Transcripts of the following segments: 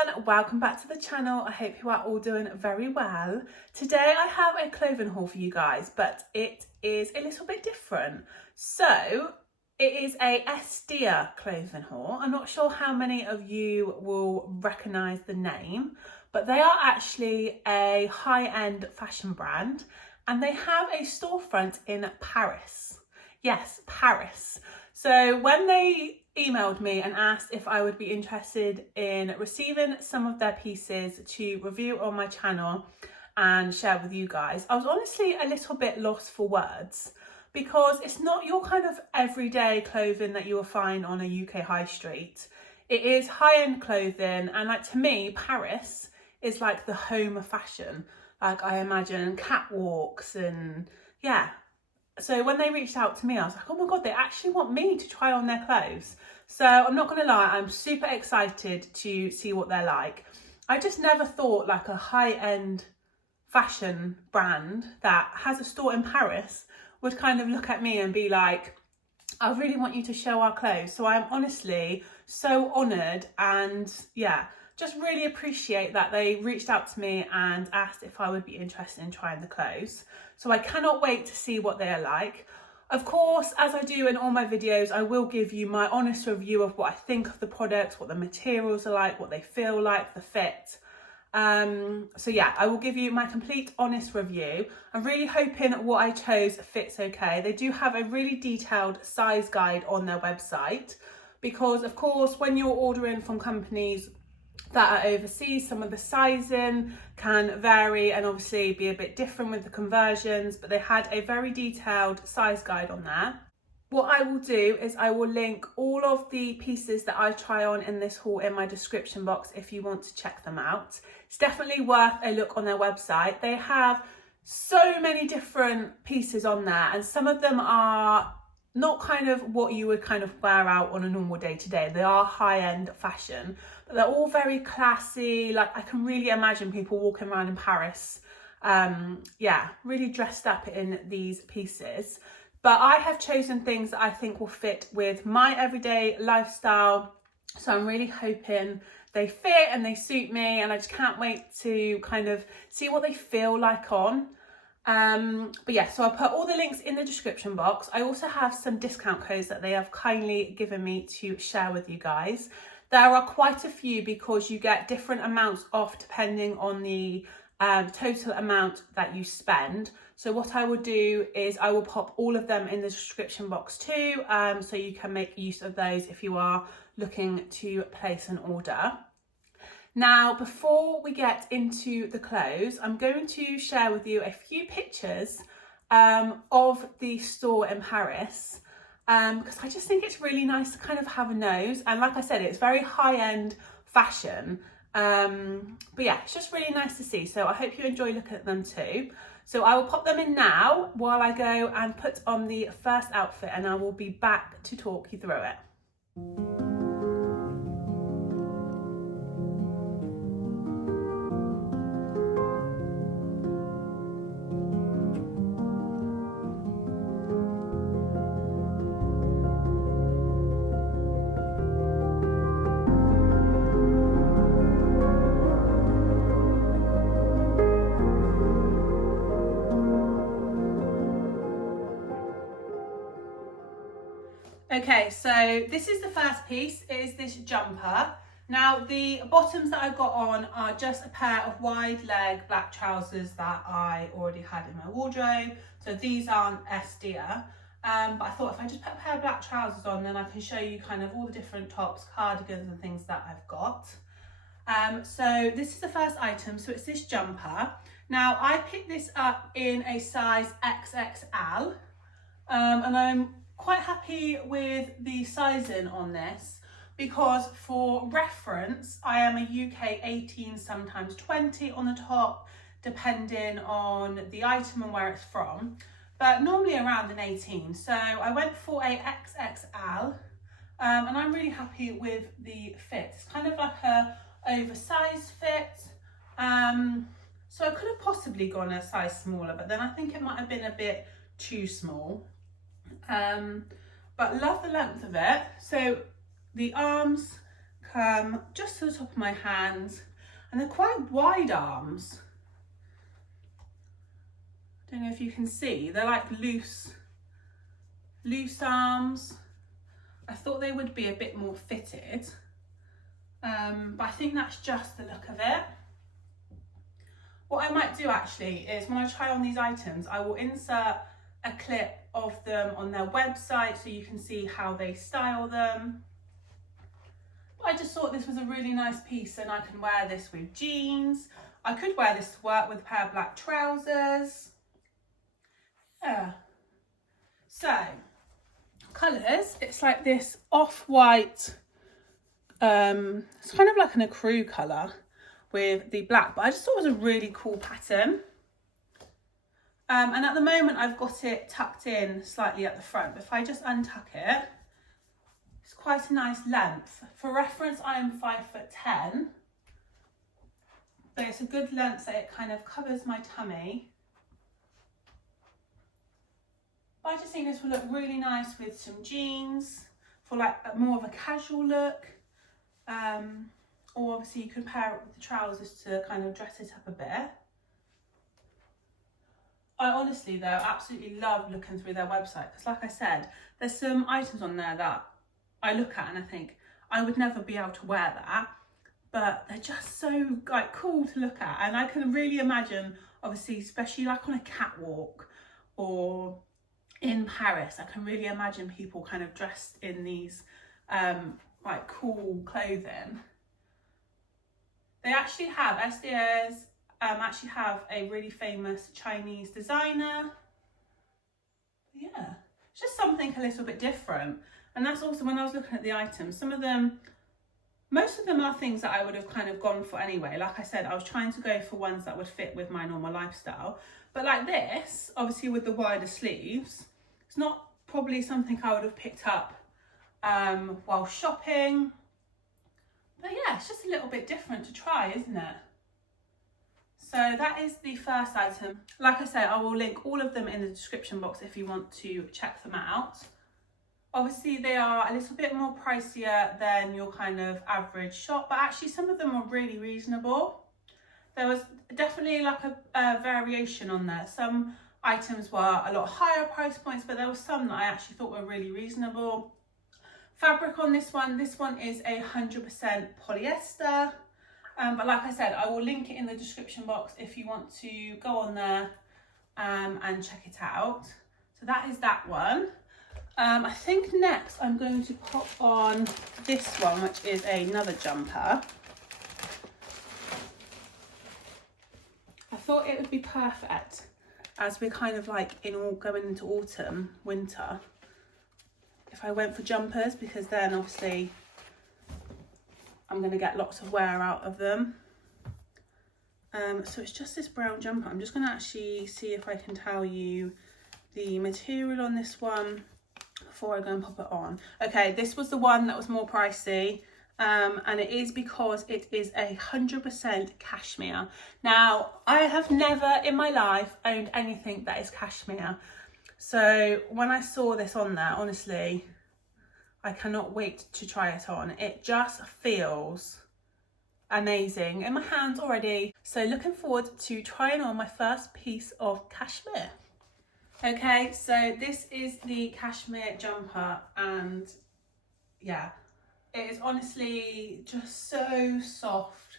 everyone, welcome back to the channel. I hope you are all doing very well. Today I have a clothing haul for you guys, but it is a little bit different. So it is a S.DEER clothing haul. I'm not sure how many of you will recognise the name, but they are actually a high-end fashion brand and they have a storefront in Paris. Yes, Paris. So when they emailed me and asked if I would be interested in receiving some of their pieces to review on my channel and share with you guys, I was honestly a little bit lost for words because it's not your kind of everyday clothing that you will find on a UK high street. It is high-end clothing, and like to me, Paris is like the home of fashion. Like I imagine catwalks and yeah. So when they reached out to me, I was like, oh my God, they actually want me to try on their clothes. So I'm not going to lie, I'm super excited to see what they're like. I just never thought like a high-end fashion brand that has a store in Paris would kind of look at me and be like, I really want you to show our clothes. So I'm honestly so honoured and yeah, just really appreciate that they reached out to me and asked if I would be interested in trying the clothes. So I cannot wait to see what they are like. Of course, as I do in all my videos, I will give you my honest review of what I think of the products, what the materials are like, what they feel like, the fit. So yeah, I will give you my complete honest review. I'm really hoping what I chose fits okay. They do have a really detailed size guide on their website because of course when you're ordering from companies that are overseas, some of the sizing can vary and obviously be a bit different with the conversions, but they had a very detailed size guide on there. What I will do is I will link all of the pieces that I try on in this haul in my description box if you want to check them out. It's definitely worth a look on their website. They have so many different pieces on there and some of them are not kind of what you would kind of wear out on a normal day to day. They are high-end fashion, but they're all very classy. Like I can really imagine people walking around in Paris, yeah, really dressed up in these pieces. But I have chosen things that I think will fit with my everyday lifestyle. So I'm really hoping they fit and they suit me, and I just can't wait to kind of see what they feel like on. But yeah, so I'll put all the links in the description box. I also have some discount codes that they have kindly given me to share with you guys. There are quite a few because you get different amounts off depending on the total amount that you spend. So what I will do is I will pop all of them in the description box too, so you can make use of those if you are looking to place an order. Now, before we get into the clothes, I'm going to share with you a few pictures of the store in Paris because I just think it's really nice to kind of have a nose. And like I said, it's very high-end fashion. But yeah, it's just really nice to see. So I hope you enjoy looking at them too. So I will pop them in now while I go and put on the first outfit, and I will be back to talk you through it. Okay, so this is the first piece, it is this jumper. Now the bottoms that I've got on are just a pair of wide leg black trousers that I already had in my wardrobe. So these aren't S.DEER, but I thought if I just put a pair of black trousers on, then I can show you kind of all the different tops, cardigans and things that I've got. So this is the first item, so it's this jumper. Now I picked this up in a size XXL, and I'm quite happy with the sizing on this because for reference I am a UK 18, sometimes 20 on the top depending on the item and where it's from, but normally around an 18. So I went for a XXL and I'm really happy with the fit. It's kind of like a oversized fit, so I could have possibly gone a size smaller, but then I think it might have been a bit too small. But love the length of it. So the arms come just to the top of my hands, and they're quite wide arms. I don't know if you can see, they're like loose arms. I thought they would be a bit more fitted, but I think that's just the look of it. What I might do actually is when I try on these items, I will insert a clip of them on their website so you can see how they style them. But I just thought this was a really nice piece, and I can wear this with jeans. I could wear this to work with a pair of black trousers. Yeah. So, colours, it's like this off-white, it's kind of like an ecru colour with the black, but I just thought it was a really cool pattern. And at the moment I've got it tucked in slightly at the front, but if I just untuck it, it's quite a nice length. For reference, I am 5'10", but it's a good length so it kind of covers my tummy. But I just think this will look really nice with some jeans for like more of a casual look. Or obviously you could pair it with the trousers to kind of dress it up a bit. I honestly though absolutely love looking through their website, because like I said, there's some items on there that I look at and I think I would never be able to wear that, but they're just so like cool to look at, and I can really imagine, obviously, especially like on a catwalk or in Paris, I can really imagine people kind of dressed in these like cool clothing. They actually have, S.DEER's actually have a really famous Chinese designer. Yeah, it's just something a little bit different. And that's also when I was looking at the items, some of them, most of them are things that I would have kind of gone for anyway. Like I said, I was trying to go for ones that would fit with my normal lifestyle. But like this, obviously with the wider sleeves, it's not probably something I would have picked up while shopping. But yeah, it's just a little bit different to try, isn't it? So that is the first item. Like I said, I will link all of them in the description box if you want to check them out. Obviously they are a little bit more pricier than your kind of average shop, but actually some of them are really reasonable. There was definitely like a variation on there. Some items were a lot higher price points, but there were some that I actually thought were really reasonable. Fabric on this one is 100% polyester, but like I said, I will link it in the description box if you want to go on there and check it out. So that is that one. I think next I'm going to pop on this one, which is another jumper. I thought it would be perfect as we're kind of like going into autumn, winter, if I went for jumpers, because then obviously I'm going to get lots of wear out of them. So it's just this brown jumper. I'm just going to actually see if I can tell you the material on this one before I go and pop it on. Okay, this was the one that was more pricey, and it is because it is 100% cashmere. Now, I have never in my life owned anything that is cashmere. So when I saw this on there, honestly, I cannot wait to try it on. It just feels amazing in my hands already. So looking forward to trying on my first piece of cashmere. Okay, so this is the cashmere jumper, and yeah, it is honestly just so soft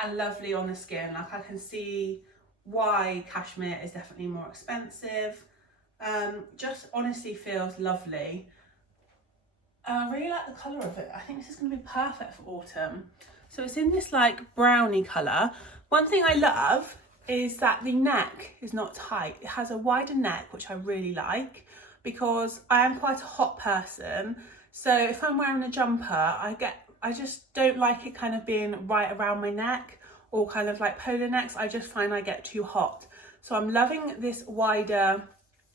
and lovely on the skin. Like I can see why cashmere is definitely more expensive. Just honestly feels lovely. I really like the colour of it. I think this is going to be perfect for autumn. So it's in this like brownie colour. One thing I love is that the neck is not tight. It has a wider neck, which I really like, because I am quite a hot person. So if I'm wearing a jumper, I just don't like it kind of being right around my neck, or kind of like polo necks. I just find I get too hot. So I'm loving this wider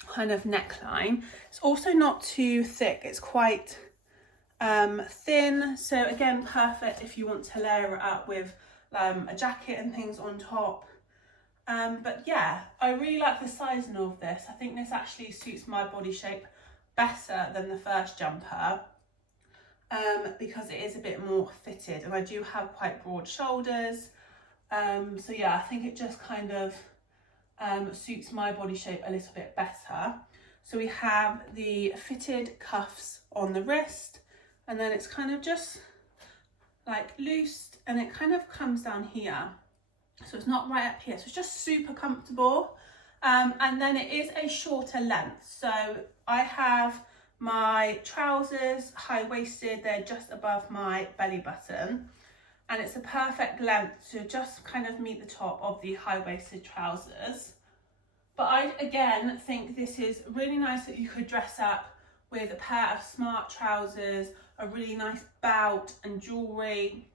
kind of neckline. It's also not too thick. It's quite thin. So again, perfect if you want to layer it up with a jacket and things on top. But yeah, I really like the sizing of this. I think this actually suits my body shape better than the first jumper. because it is a bit more fitted, and I do have quite broad shoulders. So yeah, I think it just kind of suits my body shape a little bit better. So we have the fitted cuffs on the wrist, and then it's kind of just like loosed, and it kind of comes down here. So it's not right up here. So it's just super comfortable. And then it is a shorter length. So I have my trousers high-waisted, they're just above my belly button. And it's a perfect length to just kind of meet the top of the high-waisted trousers. But I, again, think this is really nice that you could dress up with a pair of smart trousers, a really nice belt and jewellery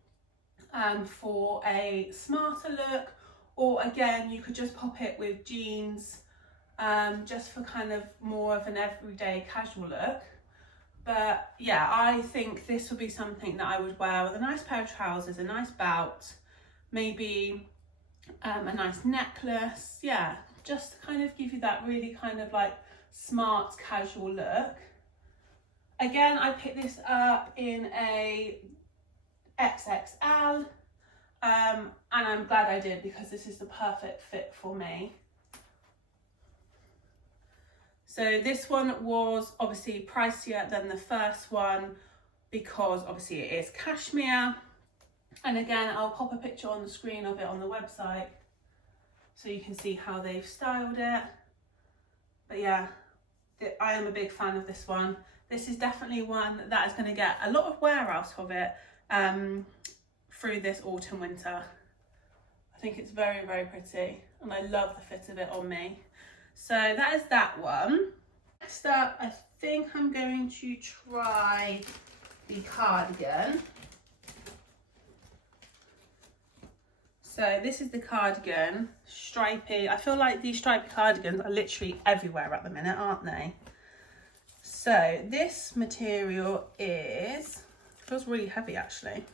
for a smarter look. Or again, you could just pop it with jeans just for kind of more of an everyday casual look. But yeah, I think this would be something that I would wear with a nice pair of trousers, a nice belt, maybe a nice necklace. Yeah, just to kind of give you that really kind of like smart casual look. Again, I picked this up in a XXL, and I'm glad I did, because this is the perfect fit for me. So this one was obviously pricier than the first one because obviously it is cashmere. And again, I'll pop a picture on the screen of it on the website so you can see how they've styled it. But yeah, I am a big fan of this one. This is definitely one that is going to get a lot of wear out of it through this autumn winter. I think it's very, very pretty, and I love the fit of it on me. So that is that one. Next up, I think I'm going to try the cardigan. So this is the cardigan, stripy. I feel like these stripy cardigans are literally everywhere at the minute, aren't they? So this material feels really heavy actually.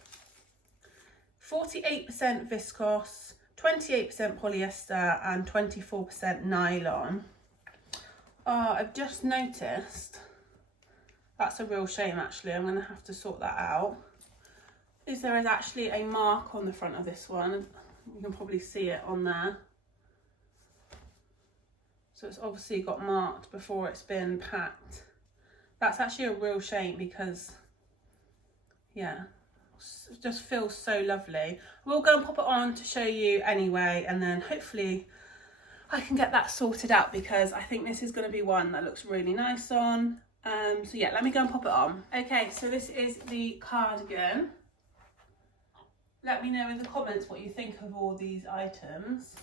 48% viscose, 28% polyester and 24% nylon. I've just noticed, that's a real shame actually, I'm going to have to sort that out. There is actually a mark on the front of this one, you can probably see it on there. So it's obviously got marked before it's been packed. That's actually a real shame because, yeah, it just feels so lovely. We'll go and pop it on to show you anyway, and then hopefully I can get that sorted out because I think this is going to be one that looks really nice on. So yeah, let me go and pop it on. Okay, so this is the cardigan. Let me know in the comments what you think of all these items.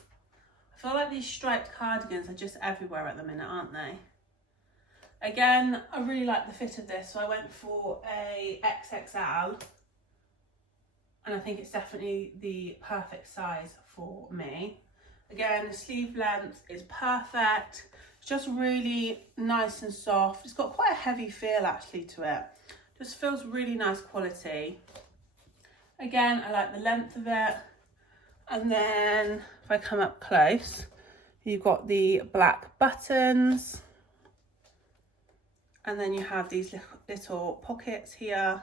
I feel like these striped cardigans are just everywhere at the minute, aren't they? Again, I really like the fit of this, so I went for a XXL. And I think it's definitely the perfect size for me. Again, the sleeve length is perfect. It's just really nice and soft. It's got quite a heavy feel actually to it. Just feels really nice quality. Again, I like the length of it. And then if I come up close, you've got the black buttons. And then you have these little pockets here.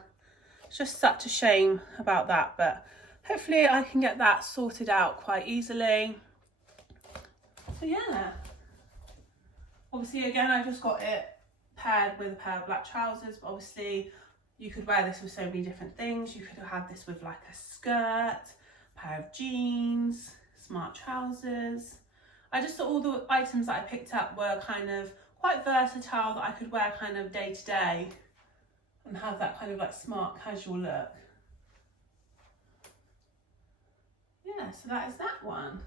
It's just such a shame about that, but hopefully I can get that sorted out quite easily. So yeah, obviously again, I just got it paired with a pair of black trousers, but obviously you could wear this with so many different things. You could have this with like a skirt, a pair of jeans, smart trousers. I just thought all the items that I picked up were kind of quite versatile, that I could wear kind of day to day and have that kind of like smart casual look. Yeah, so that is that one.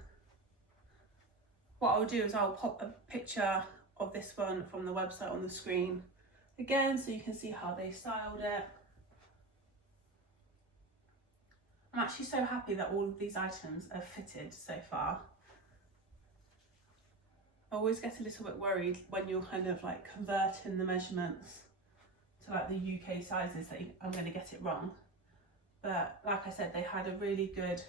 What I'll do is I'll pop a picture of this one from the website on the screen again so you can see how they styled it. I'm actually so happy that all of these items are fitted so far. I always get a little bit worried when you're kind of like converting the measurements to like the UK sizes that I'm going to get it wrong. But like I said, they had a really good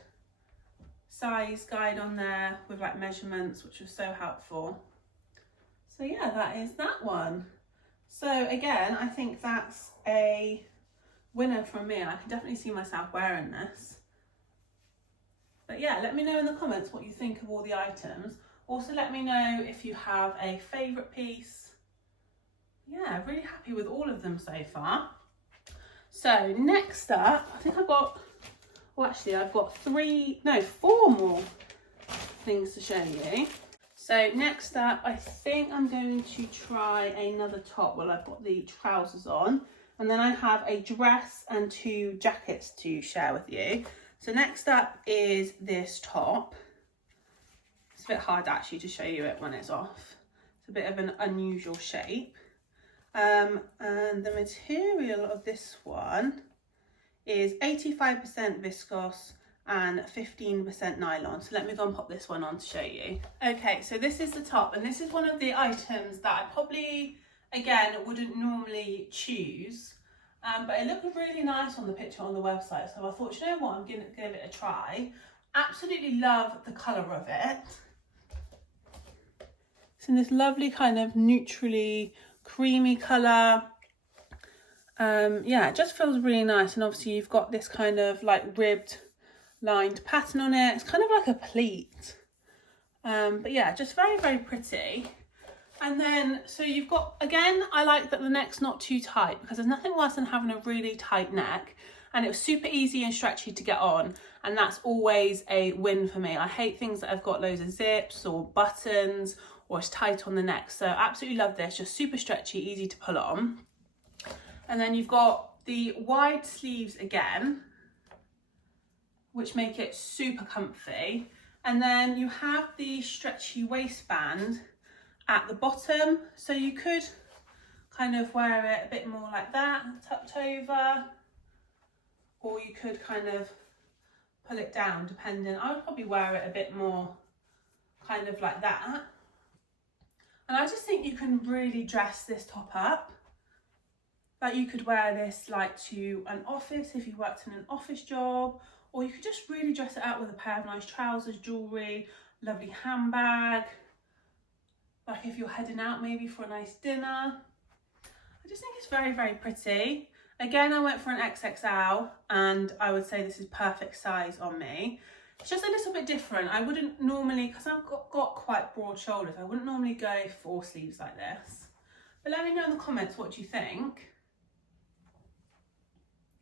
size guide on there with like measurements, which was so helpful. So yeah, that is that one. So again, I think that's a winner from me, and I can definitely see myself wearing this. But yeah, let me know in the comments what you think of all the items. Also let me know if you have a favourite piece. Yeah, really happy with all of them so far. So next up, I think I've got, well actually I've got 4 more things to show you. So next up, I think I'm going to try another top while I've got the trousers on. And then I have a dress and 2 jackets to share with you. So next up is this top. It's a bit hard actually to show you it when it's off. It's a bit of an unusual shape. And the material of this one is 85% viscose and 15% nylon. So let me go and pop this one on to show you. Okay, so this is the top, and this is one of the items that I probably, again, wouldn't normally choose, but it looked really nice on the picture on the website. So I thought, you know what, I'm gonna give it a try. Absolutely love the colour of it. It's in this lovely kind of neutrally creamy colour. Yeah, it just feels really nice, and obviously you've got this kind of like ribbed lined pattern on it. It's kind of like a pleat, but yeah, just very, very pretty. And then so you've got, again, I like that the neck's not too tight, because there's nothing worse than having a really tight neck, and it was super easy and stretchy to get on, and that's always a win for me. I hate things that have got loads of zips or buttons or it's tight on the neck. So absolutely love this, just super stretchy, easy to pull on. And then you've got the wide sleeves again, which make it super comfy. And then you have the stretchy waistband at the bottom. So you could kind of wear it a bit more like that, tucked over, or you could kind of pull it down depending. I would probably wear it a bit more kind of like that. And I just think you can really dress this top up. Like you could wear this like to an office if you worked in an office job, or you could just really dress it up with a pair of nice trousers, jewellery, lovely handbag. Like if you're heading out maybe for a nice dinner. I just think it's very, very pretty. Again, I went for an XXL, and I would say this is perfect size on me. It's just a little bit different. I wouldn't normally, because I've got quite broad shoulders, I wouldn't normally go for sleeves like this. But let me know in the comments what you think.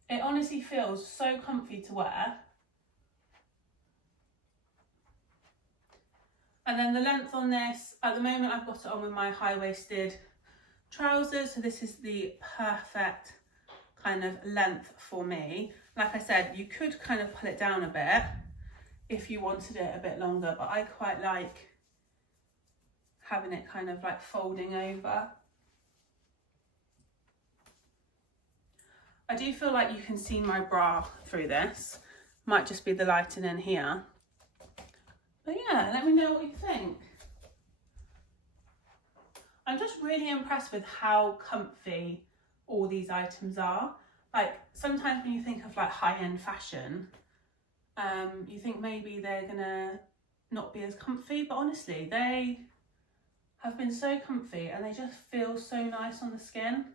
It honestly feels so comfy to wear. And then the length on this, at the moment I've got it on with my high-waisted trousers, so this is the perfect kind of length for me. Like I said, you could kind of pull it down a bit if you wanted it a bit longer, but I quite like having it kind of like folding over. I do feel like you can see my bra through this. Might just be the lighting in here. But yeah, let me know what you think. I'm just really impressed with how comfy all these items are. Like sometimes when you think of like high-end fashion, you think maybe they're gonna not be as comfy, but honestly, they have been so comfy and they just feel so nice on the skin.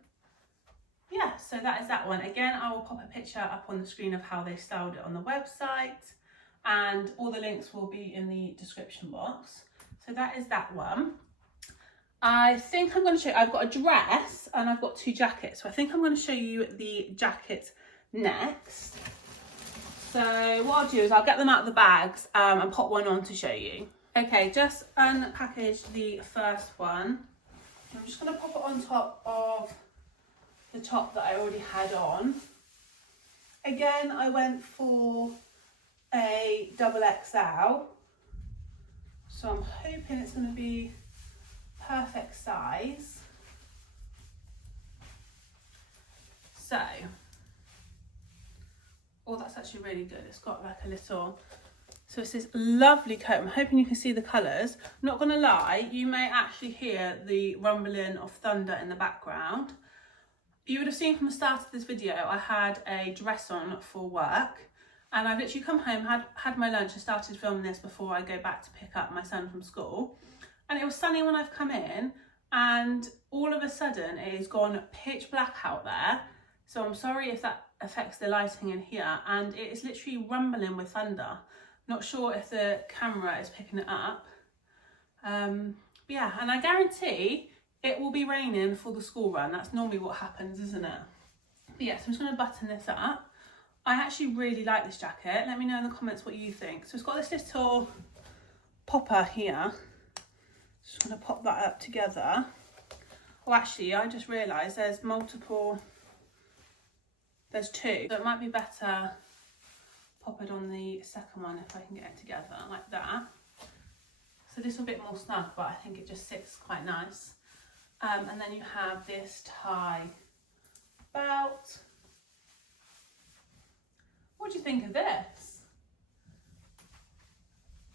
Yeah, so that is that one. Again, I will pop a picture up on the screen of how they styled it on the website, and all the links will be in the description box. So that is that one. I think I'm going to show you, I've got a dress and I've got 2 jackets. So I think I'm going to show you the jacket next. So what I'll do is I'll get them out of the bags and pop one on to show you. Okay, just unpackaged the first one. I'm just going to pop it on top of the top that I already had on. Again, I went for a XXL, so I'm hoping it's going to be perfect size. So, oh, that's actually really good. It's got like a little, so it's this lovely coat. I'm hoping you can see the colours. Not gonna lie, you may actually hear the rumbling of thunder in the background. You would have seen from the start of this video, I had a dress on for work, and I've literally come home, had my lunch and started filming this before I go back to pick up my son from school. And it was sunny when I've come in, and all of a sudden it has gone pitch black out there. So I'm sorry if that affects the lighting in here, and it is literally rumbling with thunder. Not sure if the camera is picking it up. But yeah, and I guarantee it will be raining for the school run. That's normally what happens, isn't it? But yeah, so I'm just going to button this up. I actually really like this jacket. Let me know in the comments what you think. So it's got this little popper here. Just going to pop that up together. Oh, actually, I just realised there's multiple. There's two. So it might be better pop it on the second one if I can get it together like that. So this will be a bit more snug, but I think it just sits quite nice. And then you have this tie belt. What do you think of this?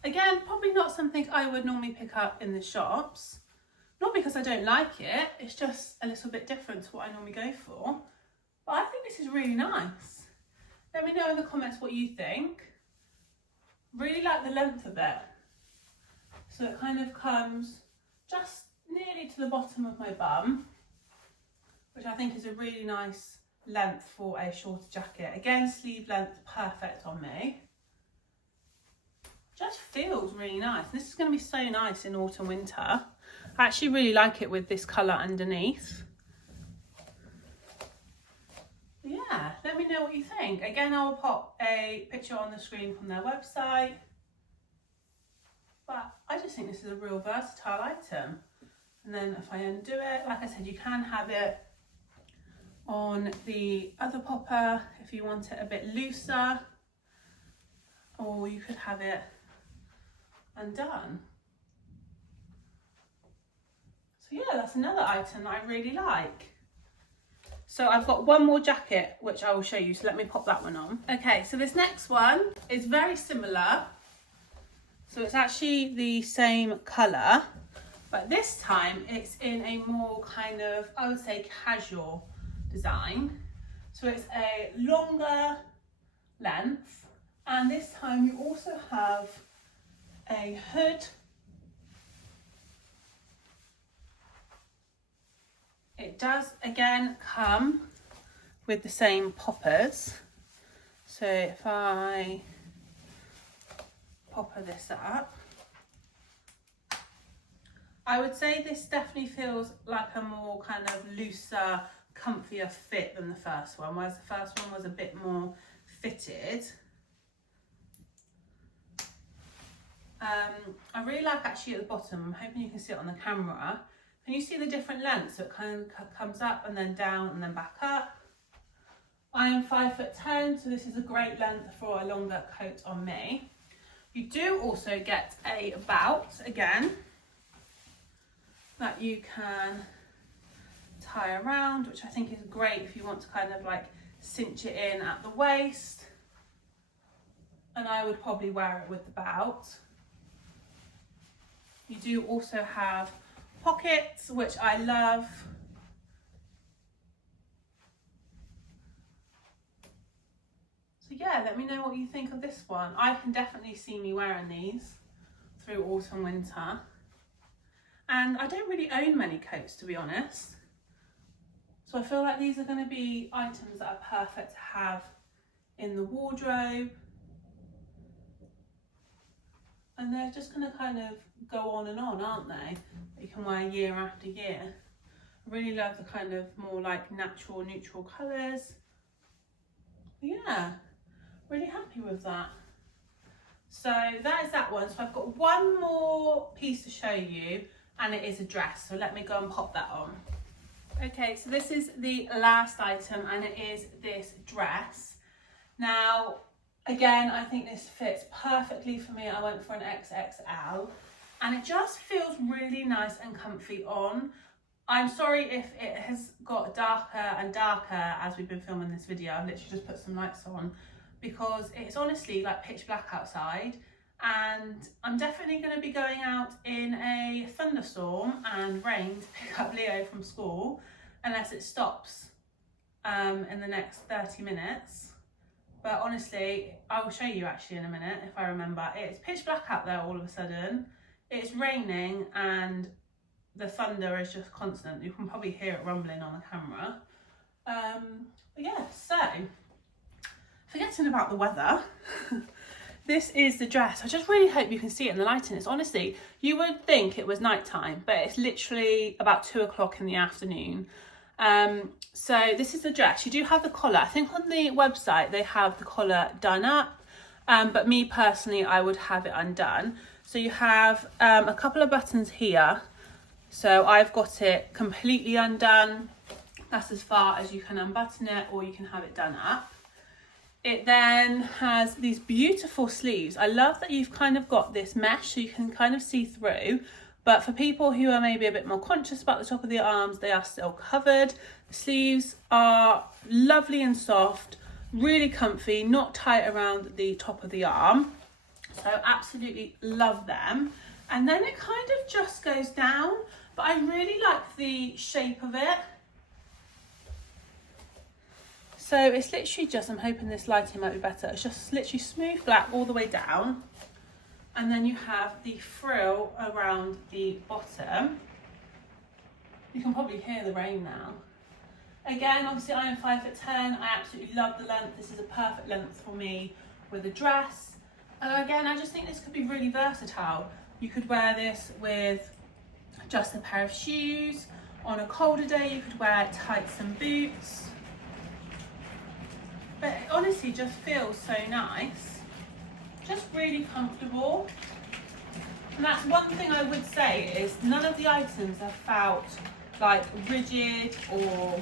Again, probably not something I would normally pick up in the shops. Not because I don't like it, it's just a little bit different to what I normally go for. But I think this is really nice. Let me know in the comments what you think. Really like the length of it. So it kind of comes just nearly to the bottom of my bum, which I think is a really nice length for a shorter jacket. Again, sleeve length, perfect on me. Just feels really nice. This is going to be so nice in autumn, winter. I actually really like it with this colour underneath. Yeah, let me know what you think. Again, I will pop a picture on the screen from their website. But I just think this is a real versatile item. And then if I undo it, like I said, you can have it on the other popper if you want it a bit looser, or you could have it undone. So yeah, that's another item that I really like. So I've got one more jacket which I will show you, so let me pop that one on. Okay, so this next one is very similar. So it's actually the same colour, but this time it's in a more kind of, I would say, casual design. So it's a longer length, and this time you also have a hood. It does again come with the same poppers. So if I popper this up, I would say this definitely feels like a more kind of looser, comfier fit than the first one, whereas the first one was a bit more fitted. I really like actually at the bottom, I'm hoping you can see it on the camera. Can you see the different lengths? So it kind of comes up and then down and then back up. I am 5'10", so this is a great length for a longer coat on me. You do also get a belt again that you can tie around, which I think is great if you want to kind of like cinch it in at the waist. And I would probably wear it with the belt. You do also have pockets, which I love. So yeah, let me know what you think of this one. I can definitely see me wearing these through autumn, winter. And I don't really own many coats, to be honest. So I feel like these are going to be items that are perfect to have in the wardrobe. And they're just going to kind of go on and on, aren't they? You can wear year after year. I really love the kind of more like natural, neutral colours. Yeah, really happy with that. So that is that one. So I've got one more piece to show you, and it is a dress. So let me go and pop that on. Okay, so this is the last item, and it is this dress. Now, again, I think this fits perfectly for me. I went for an XXL, and it just feels really nice and comfy on. I'm sorry if it has got darker and darker as we've been filming this video. I've literally just put some lights on because it's honestly like pitch black outside, and I'm definitely going to be going out in a thunderstorm and rain to pick up Leo from school, unless it stops in the next 30 minutes. But honestly, I will show you actually in a minute if I remember. It's pitch black out there all of a sudden. It's raining and the thunder is just constant. You can probably hear it rumbling on the camera. But yeah, so forgetting about the weather. This is the dress. I just really hope you can see it in the lighting. It's honestly, you would think it was nighttime, but it's literally about 2 o'clock in the afternoon. So this is the dress. You do have the collar. I think on the website they have the collar done up, but me personally, I would have it undone. So you have a couple of buttons here. So I've got it completely undone. That's as far as you can unbutton it, or you can have it done up. It then has these beautiful sleeves. I love that you've kind of got this mesh so you can kind of see through, but for people who are maybe a bit more conscious about the top of the arms, they are still covered. The sleeves are lovely and soft, really comfy, not tight around the top of the arm. So absolutely love them. And then it kind of just goes down, but I really like the shape of it. So it's literally just, I'm hoping this lighting might be better, it's just literally smooth black all the way down. And then you have the frill around the bottom. You can probably hear the rain now. Again, obviously I am 5'10", I absolutely love the length. This is a perfect length for me with a dress. Again, I just think this could be really versatile. You could wear this with just a pair of shoes. On a colder day, you could wear tights and boots. But it honestly just feels so nice, just really comfortable. And that's one thing I would say is none of the items have felt like rigid or,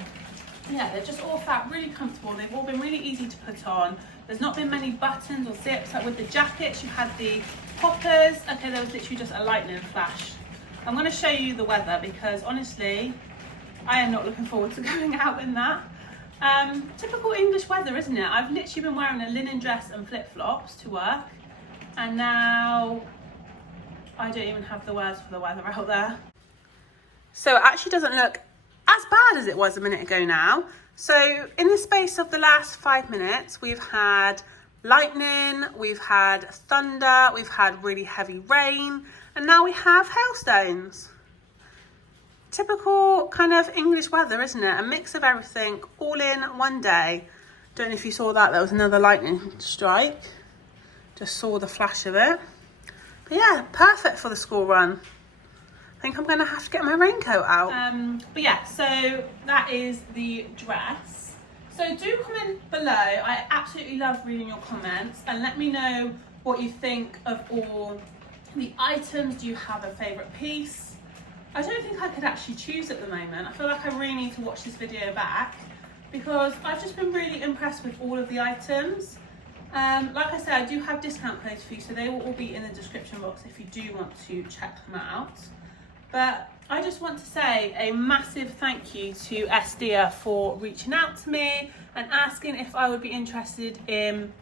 yeah, they've just all felt really comfortable. They've all been really easy to put on. There's not been many buttons or zips. Like with the jackets, you had the poppers. Okay, there was literally just a lightning flash. I'm going to show you the weather because honestly, I am not looking forward to going out in that. Typical English weather, isn't it? I've literally been wearing a linen dress and flip-flops to work, and now I don't even have the words for the weather out there. So it actually doesn't look as bad as it was a minute ago now. So in the space of the last 5 minutes, we've had lightning, we've had thunder, we've had really heavy rain, and now we have hailstones. Typical kind of English weather, isn't it? A mix of everything all in one day. Don't know if you saw that, there was another lightning strike. Just saw the flash of it. But yeah, perfect for the school run. I think I'm gonna have to get my raincoat out. But yeah, so that is the dress. So do comment below. I absolutely love reading your comments, and let me know what you think of all the items. Do you have a favorite piece? I don't think I could actually choose at the moment. I feel like I really need to watch this video back because I've just been really impressed with all of the items. Like I said, I do have discount codes for you, so they will all be in the description box if you do want to check them out. But I just want to say a massive thank you to S.DEER for reaching out to me and asking if I would be interested in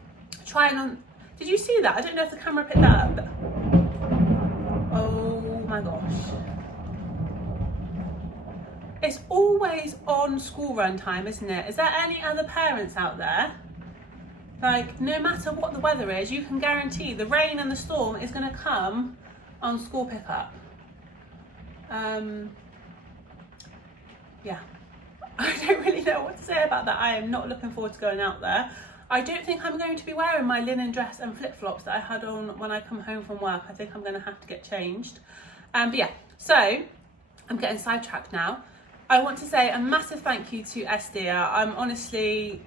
trying on. Did you see that? I don't know if the camera picked that up. Oh my gosh. It's always on school run time, isn't it? Is there any other parents out there? Like, no matter what the weather is, you can guarantee the rain and the storm is going to come on school pickup. Yeah, I don't really know what to say about that. I am not looking forward to going out there. I don't think I'm going to be wearing my linen dress and flip-flops that I had on when I come home from work. I think I'm going to have to get changed. But yeah, so I'm getting sidetracked now. I want to say a massive thank you to S.DEER. I'm honestly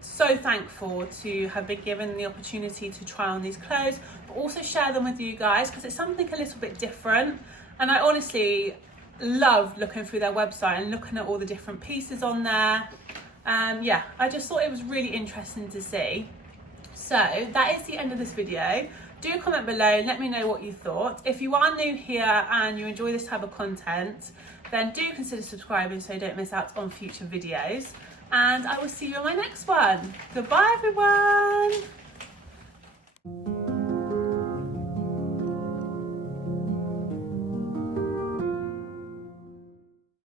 so thankful to have been given the opportunity to try on these clothes, but also share them with you guys because it's something a little bit different. And I honestly loved looking through their website and looking at all the different pieces on there. Yeah, I just thought it was really interesting to see. So that is the end of this video. Do comment below and let me know what you thought. If you are new here and you enjoy this type of content, then do consider subscribing so you don't miss out on future videos. And I will see you in my next one. Goodbye, everyone.